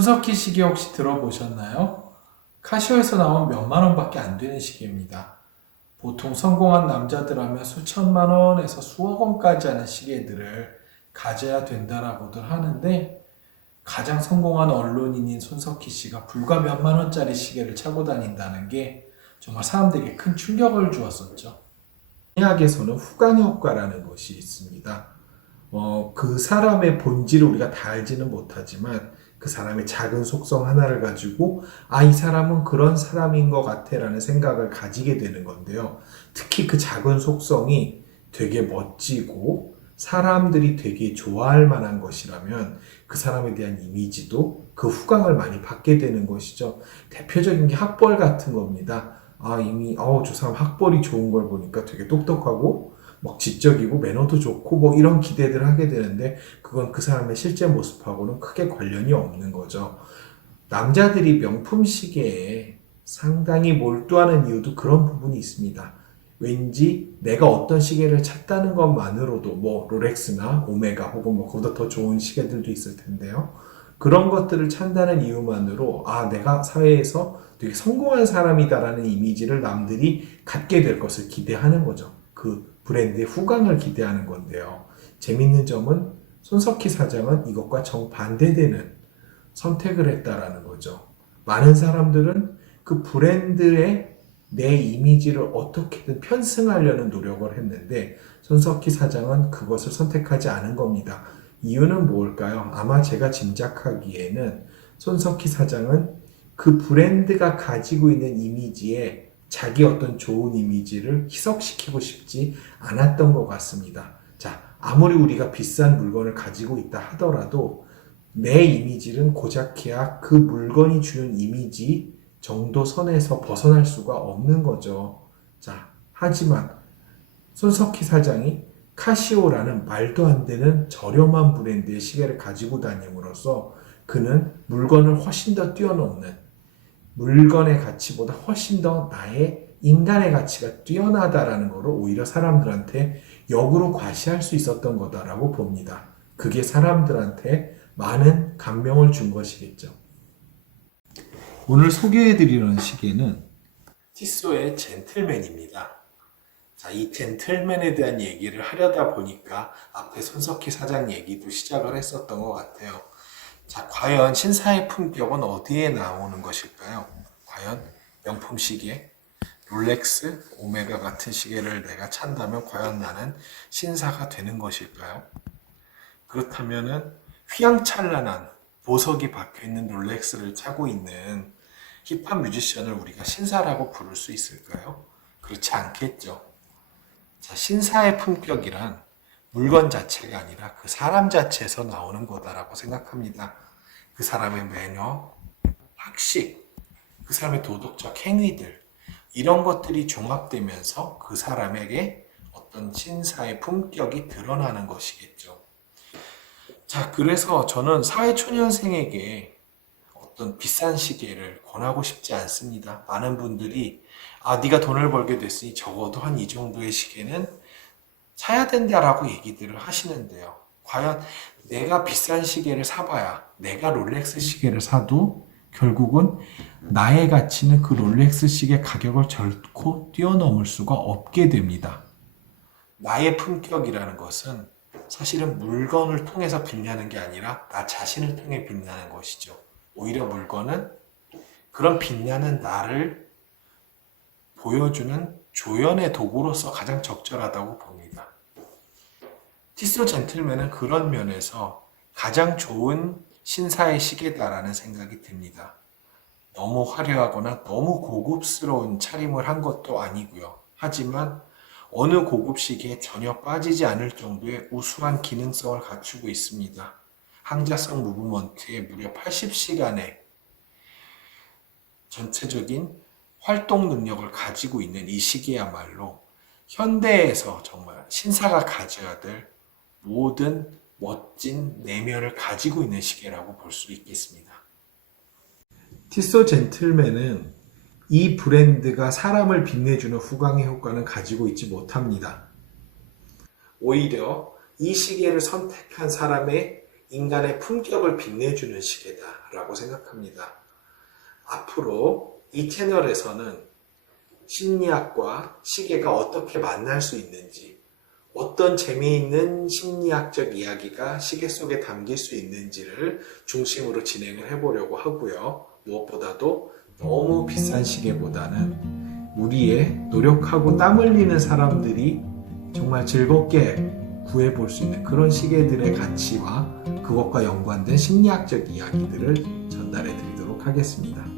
손석희 시계 혹시 들어보셨나요? 카시오에서 나온 몇만 원밖에 안 되는 시계입니다. 보통 성공한 남자들 하면 수천만 원에서 수억 원까지 하는 시계들을 가져야 된다라고들 하는데 가장 성공한 언론인인 손석희 씨가 불과 몇만 원짜리 시계를 차고 다닌다는 게 정말 사람들에게 큰 충격을 주었었죠. 신약에서는 후광 효과라는 것이 있습니다. 그 사람의 본질을 우리가 다 알지는 못하지만 그 사람의 작은 속성 하나를 가지고 이 사람은 그런 사람인 것 같아 라는 생각을 가지게 되는 건데요. 특히 그 작은 속성이 되게 멋지고 사람들이 되게 좋아할 만한 것이라면 그 사람에 대한 이미지도 그 후광을 많이 받게 되는 것이죠. 대표적인 게 학벌 같은 겁니다. 저 사람 학벌이 좋은 걸 보니까 되게 똑똑하고 막 지적이고 매너도 좋고 뭐 이런 기대들을 하게 되는데 그건 그 사람의 실제 모습하고는 크게 관련이 없는 거죠. 남자들이 명품 시계에 상당히 몰두하는 이유도 그런 부분이 있습니다. 왠지 내가 어떤 시계를 찾다는 것만으로도 뭐 롤렉스나 오메가 혹은 뭐 그보다 더 좋은 시계들도 있을 텐데요. 그런 것들을 찾다는 이유만으로 내가 사회에서 되게 성공한 사람이다라는 이미지를 남들이 갖게 될 것을 기대하는 거죠. 그 브랜드의 후광을 기대하는 건데요. 재밌는 점은 손석희 사장은 이것과 정반대되는 선택을 했다라는 거죠. 많은 사람들은 그 브랜드의 내 이미지를 어떻게든 편승하려는 노력을 했는데 손석희 사장은 그것을 선택하지 않은 겁니다. 이유는 뭘까요? 아마 제가 짐작하기에는 손석희 사장은 그 브랜드가 가지고 있는 이미지에 자기 어떤 좋은 이미지를 희석시키고 싶지 않았던 것 같습니다. 자, 아무리 우리가 비싼 물건을 가지고 있다 하더라도 내 이미지는 고작해야 그 물건이 주는 이미지 정도 선에서 벗어날 수가 없는 거죠. 자, 하지만 손석희 사장이 카시오라는 말도 안 되는 저렴한 브랜드의 시계를 가지고 다님으로써 그는 물건을 훨씬 더 뛰어넘는 물건의 가치보다 훨씬 더 나의 인간의 가치가 뛰어나다라는 것을 오히려 사람들한테 역으로 과시할 수 있었던 거다라고 봅니다. 그게 사람들한테 많은 감명을 준 것이겠죠. 오늘 소개해드리는 시계는 티쏘의 젠틀맨입니다. 자, 이 젠틀맨에 대한 얘기를 하려다 보니까 앞에 손석희 사장 얘기도 시작을 했었던 것 같아요. 자, 과연 신사의 품격은 어디에 나오는 것일까요? 과연 명품 시계, 롤렉스, 오메가 같은 시계를 내가 찬다면 과연 나는 신사가 되는 것일까요? 그렇다면은 휘황찬란한 보석이 박혀있는 롤렉스를 차고 있는 힙합 뮤지션을 우리가 신사라고 부를 수 있을까요? 그렇지 않겠죠. 자, 신사의 품격이란 물건 자체가 아니라 그 사람 자체에서 나오는 거다라고 생각합니다. 그 사람의 매너, 학식, 그 사람의 도덕적 행위들, 이런 것들이 종합되면서 그 사람에게 어떤 신사의 품격이 드러나는 것이겠죠. 자, 그래서 저는 사회초년생에게 어떤 비싼 시계를 권하고 싶지 않습니다. 많은 분들이 네가 돈을 벌게 됐으니 적어도 한 이 정도의 시계는 사야 된다라고 얘기들을 하시는데요. 과연 내가 비싼 시계를 사봐야 내가 롤렉스 시계를 사도 결국은 나의 가치는 그 롤렉스 시계 가격을 결코 뛰어넘을 수가 없게 됩니다. 나의 품격이라는 것은 사실은 물건을 통해서 빛나는 게 아니라 나 자신을 통해 빛나는 것이죠. 오히려 물건은 그런 빛나는 나를 보여주는 조연의 도구로서 가장 적절하다고 봅니다. 티쏘 젠틀맨은 그런 면에서 가장 좋은 신사의 시계다라는 생각이 듭니다. 너무 화려하거나 너무 고급스러운 차림을 한 것도 아니고요. 하지만 어느 고급 시계에 전혀 빠지지 않을 정도의 우수한 기능성을 갖추고 있습니다. 항자성 무브먼트에 무려 80시간의 전체적인 활동 능력을 가지고 있는 이 시계야말로 현대에서 정말 신사가 가져야 될 모든 멋진 내면을 가지고 있는 시계라고 볼 수 있겠습니다. 티쏘 젠틀맨은 이 브랜드가 사람을 빛내주는 후광의 효과는 가지고 있지 못합니다. 오히려 이 시계를 선택한 사람의 인간의 품격을 빛내주는 시계다라고 생각합니다. 앞으로 이 채널에서는 심리학과 시계가 어떻게 만날 수 있는지, 어떤 재미있는 심리학적 이야기가 시계 속에 담길 수 있는지를 중심으로 진행을 해보려고 하고요. 무엇보다도 너무 비싼 시계보다는 우리의 노력하고 땀 흘리는 사람들이 정말 즐겁게 구해볼 수 있는 그런 시계들의 가치와 그것과 연관된 심리학적 이야기들을 전달해 드리도록 하겠습니다.